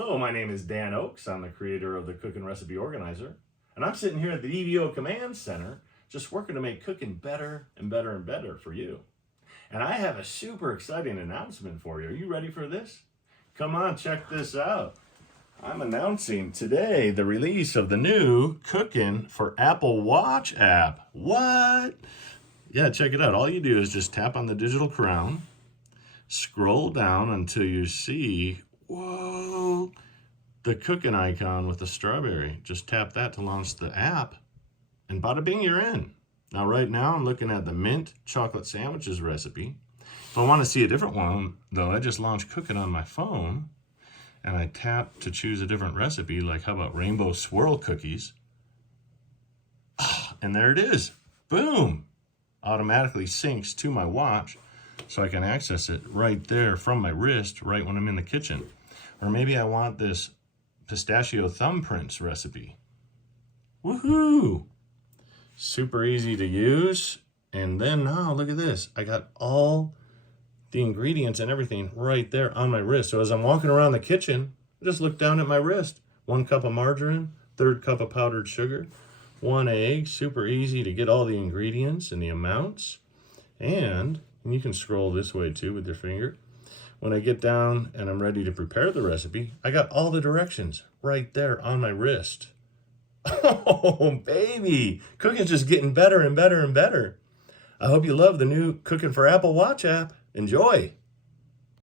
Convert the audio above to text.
Hello, my name is Dan Oakes. I'm the creator of the Cooking Recipe Organizer, and I'm sitting here at the EVO Command Center just working to make cooking better and better and better for you. And I have a super exciting announcement for you. Are you ready for this? Come on, check this out. I'm announcing today the release of the new Cooking for Apple Watch app. What? Yeah, check it out. All you do is just tap on the digital crown, scroll down until you see, whoa, the cooking icon with the strawberry. Just tap that to launch the app, and bada bing, you're in. Now, right now, I'm looking at the mint chocolate sandwiches recipe. If I want to see a different one, though, I just launch Cooking on my phone, and I tap to choose a different recipe, like how about rainbow swirl cookies? And there it is. Boom! Automatically syncs to my watch, so I can access it right there from my wrist, right when I'm in the kitchen. Or maybe I want this pistachio thumbprints recipe. Woohoo! Super easy to use. And then now, look at this. I got all the ingredients and everything right there on my wrist. So as I'm walking around the kitchen, I just look down at my wrist. 1 cup of margarine, 1/3 cup of powdered sugar, 1 egg. Super easy to get all the ingredients and the amounts. And you can scroll this way too with your finger. When I get down and I'm ready to prepare the recipe, I got all the directions right there on my wrist. Oh, baby. Cooking's just getting better and better and better. I hope you love the new Cooking for Apple Watch app. Enjoy.